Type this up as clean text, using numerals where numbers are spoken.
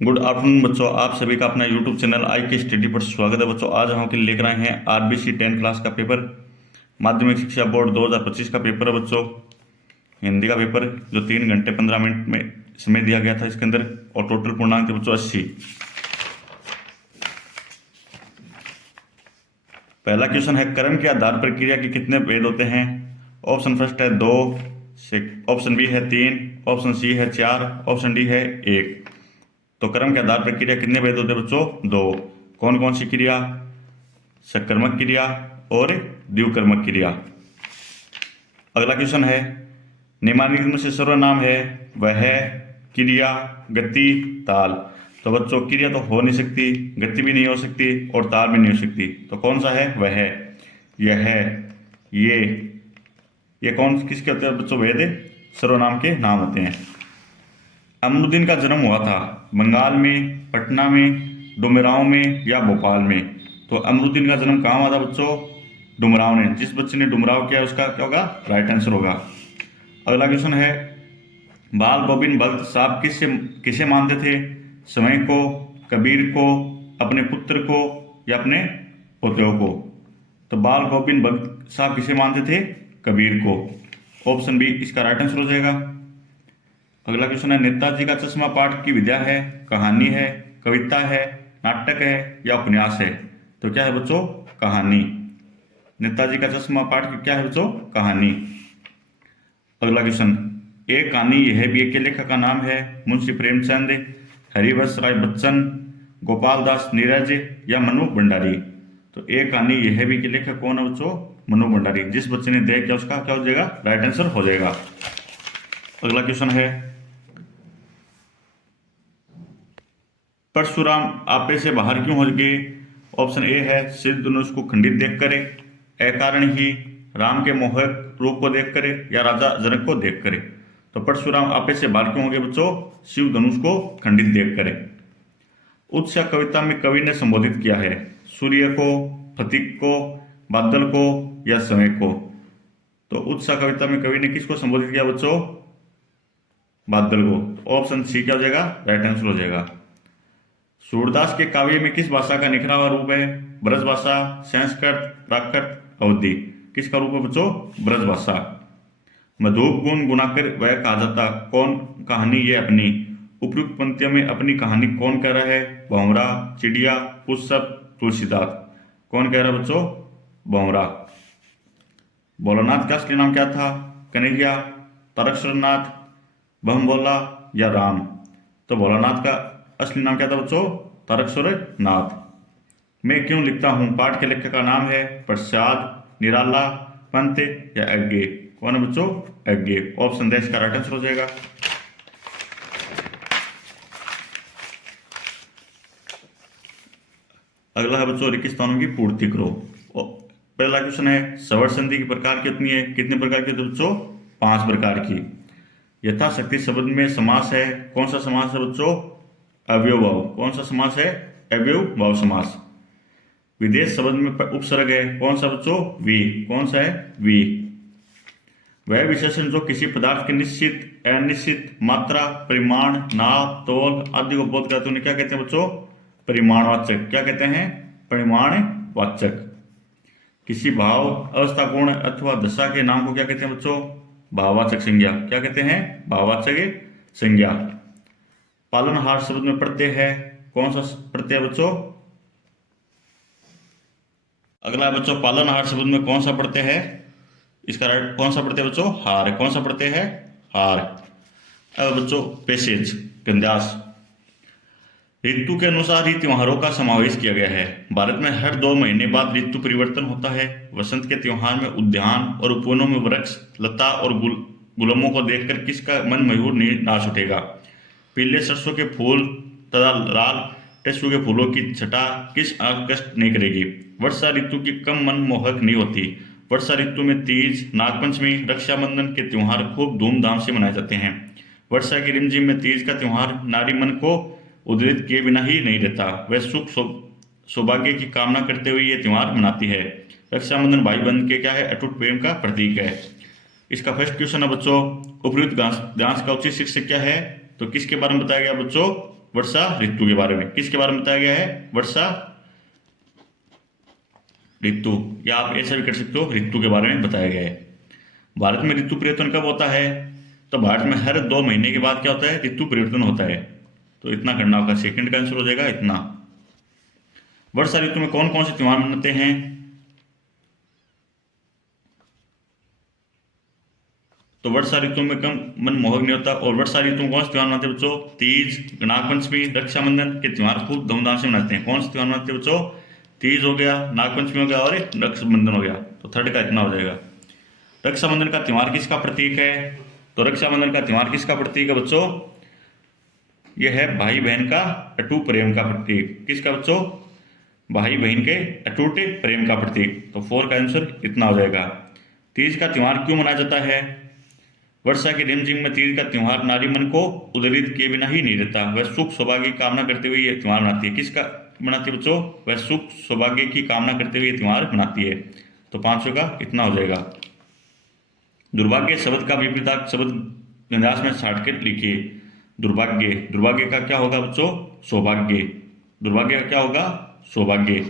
Good afternoon बच्चों, आप सभी का अपना यूट्यूब चैनल आई के स्टडी पर स्वागत है। बच्चों आज हम लेकर आए हैं आरबीसी 10 क्लास का पेपर, माध्यमिक शिक्षा बोर्ड 2025 का पेपर है बच्चों। हिंदी का पेपर जो 3 घंटे 15 मिनट में समय दिया गया था इसके अंदर, और टोटल पूर्णांक थे बच्चों 80। पहला क्वेश्चन है, कर्म के आधार पर क्रिया के कितने भेद होते हैं? ऑप्शन फर्स्ट है 2, ऑप्शन बी है 3, ऑप्शन सी है 4, ऑप्शन डी है 1। तो कर्म के आधार पर क्रिया कितने भेद होते हैं बच्चों? 2। कौन कौन सी क्रिया? सकर्मक क्रिया और द्विकर्मक क्रिया। अगला क्वेश्चन है, निम्नलिखित में से सर्वनाम है वह है क्रिया, गति, ताल। तो बच्चों क्रिया तो हो नहीं सकती, गति भी नहीं हो सकती और ताल भी नहीं हो सकती। तो कौन सा है? वह, यह, ये कौन किसके होते हैं बच्चों? भेद सर्वनाम के नाम होते हैं। अमरुद्दीन का जन्म हुआ था बंगाल में, पटना में, डुमरांव में या भोपाल में। तो अमरुद्दीन का जन्म कहाँ हुआ था बच्चों? डुमरांव ने। जिस बच्चे ने डुमरांव किया उसका क्या होगा? राइट आंसर होगा। अगला क्वेश्चन है, बाल गोविंद भक्त साहब किसे किसे मानते थे? समय को, कबीर को, अपने पुत्र को या अपने पोते को? तो बाल गोविंद भक्त साहब किसे मानते थे? कबीर को। ऑप्शन बी इसका राइट आंसर हो जाएगा। अगला क्वेश्चन है, नेताजी का चश्मा पाठ की विधा है, कहानी है, कविता है, नाटक है या उपन्यास है? तो क्या है बच्चों? कहानी। नेताजी का चश्मा पाठ की क्या है बच्चों? कहानी। अगला क्वेश्चन, एक कहानी यह भी एक के लेखक का नाम है, मुंशी प्रेमचंद, हरिवंश राय बच्चन, गोपाल दास नीरज या मनु भंडारी? तो एक कहानी यह भी के लेखक कौन है बच्चों? मनु भंडारी। जिस बच्चे ने देख किया उसका क्या हो जाएगा? राइट आंसर हो जाएगा। अगला क्वेश्चन है, परशुराम आपे से बाहर क्यों हो गए? ऑप्शन ए है सिद्ध धनुष को खंडित देख करे, अकारण ही, राम के मोहक रूप को देख करे या राजा जनक को देख करे? तो परशुराम आपे से बाहर क्यों हो गए बच्चों? शिव धनुष को खंडित देख करे। उत्सा कविता में कवि ने संबोधित किया है, सूर्य को, फतीक को, बादल को या समय को? तो उत्सा कविता में कवि ने किसको संबोधित किया बच्चों? बादल को। ऑप्शन सी क्या हो जाएगा? राइट आंसर हो जाएगा। सूरदास के काव्य में किस भाषा का निखरा हुआ रूप है? ब्रज भाषा, संस्कृत, प्राकृत, अवधी? किसका रूप है बच्चों? ब्रज भाषा। मधुप गुण गुणाकर वह कहा जाता कौन कहानी ये अपनी? उपयुक्त पंक्तियों में अपनी कहानी कौन कह रहा है? भंवरा, चिड़िया, पुष्प, तुलसीदास? कौन कह रहा है बच्चों? भंवरा। भोलानाथ का असली नाम क्या था? कन्हैया, तारकेश्वरनाथ, भंभोला या राम? तो भोलानाथ का असली नाम क्या था बच्चों? तारकेश्वरनाथ। मैं क्यों लिखता हूं पाठ के लेखक का नाम है प्रसाद, निराला, पंत या अज्ञे? कौन है बच्चों? अज्ञे। ऑप्शन देश का राइट आंसर हो जाएगा। अगला है बच्चों, रिक्त स्थानों की पूर्ति करो। पहला क्वेश्चन है, सवर संधि की प्रकार कितनी है? कितने प्रकार की बच्चों? 5 प्रकार की। यथाशक्ति शब्द में समास है, कौन सा समास है बच्चों? अव्ययभाव। कौन सा समास है? अव्ययभाव समास। विदेश शब्द में उपसर्ग है, कौन सा बच्चों? वी। कौन सा है? वी। वह विशेषण जो किसी पदार्थ के निश्चित, अनिश्चित, मात्रा, परिमाण, नाप, तौल आदि को बोध करते उन्हें क्या कहते हैं बच्चों? परिमाणवाचक। क्या कहते हैं? परिमाणवाचक। किसी भाव, अवस्था, गुण अथवा दशा के नाम को क्या कहते हैं बच्चों? भाववाचक संज्ञा। क्या कहते हैं? भाववाचक संज्ञा। पालनहार शब्द में प्रत्यय है, कौन सा प्रत्यय बच्चों? अगला बच्चों, पालनहार शब्द में कौन सा प्रत्यय है? इसका राइट कौन सा प्रत्यय बच्चों? हार। कौन सा प्रत्यय है? हार। अब बच्चों पैसेज, गंध्यास। ऋतु के अनुसार ही त्योहारों का समावेश किया गया है। भारत में हर 2 महीने बाद ऋतु परिवर्तन होता है। वसंत के त्योहार में उद्यान और उपवनों में वृक्ष, लता और गुलमों को देखकर किसका मन मयूर नाच उठेगा? पीले सरसों के फूल तथा लाल टेसू के फूलों की छटा किस आकर्षित नहीं करेगी? वर्षा ऋतु की कम मनमोहक नहीं होती। वर्षा ऋतु में तीज, नागपंचमी, रक्षाबंधन के त्योहार खूब धूमधाम से मनाए जाते हैं। वर्षा की रिमझिम में तीज का त्योहार नारी मन को उद्धृत किए बिना ही नहीं रहता। वह सुख सौभाग्य की कामना करते हुए यह त्योहार मनाती है। रक्षाबंधन भाई बहन के क्या है? अटूट प्रेम का प्रतीक है। इसका फर्स्ट क्वेश्चन है बच्चों, उपयुक्त घास का उचित शीर्षक क्या है? तो किसके बारे में बताया गया बच्चों? वर्षा ऋतु के बारे में। किसके बारे में बताया गया है? वर्षा ऋतु, या आप ऐसा भी कर सकते हो, ऋतु के बारे में बताया गया है। भारत में ऋतु परिवर्तन कब होता है? तो भारत में हर 2 महीने के बाद क्या होता है? ऋतु परिवर्तन होता है। तो इतना करना होगा, सेकंड का आंसर हो जाएगा इतना। वर्षा ऋतु में कौन कौन से त्योहार मनाते हैं? तो वर्षा ऋतु में कम मनमोहक नहीं होता। और वर्षा ऋतु में कौन से त्योहार मनाते हैं बच्चों? तीज, नागपंचमी, रक्षाबंधन के त्योहार खूब धूमधाम से मनाते हैं। कौन से त्योहार मनाते हैं बच्चों? तीज हो गया, नागपंचमी हो गया और रक्षाबंधन हो गया। तो थर्ड का इतना हो जाएगा। रक्षाबंधन का त्योहार किसका प्रतीक है? तो रक्षाबंधन का त्योहार किसका प्रतीक है बच्चों? यह है भाई बहन का अटूट प्रेम का प्रतीक। किसका बच्चों? भाई बहन के अटूट प्रेम का प्रतीक। तो 4 का आंसर इतना हो जाएगा। तीज का त्योहार क्यों मनाया जाता है? वर्षा की रिमझिम में तीज का त्योहार नारी मन को उदरित किए बिना ही नहीं रहता। वह सुख सौभाग्य की कामना करते हुए यह त्योहार मनाती है। किसका मनाती है बच्चों? वह सुख सौभाग्य की कामना करते हुए यह त्योहार मनाती है। तो 500 का इतना हो जाएगा। दुर्भाग्य शब्द का विपरीतार्थ शब्द गंधास में छाट कर लिखिए। दुर्भाग्य, दुर्भाग्य का क्या होगा बच्चों? सौभाग्य। दुर्भाग्य का क्या होगा? सौभाग्य।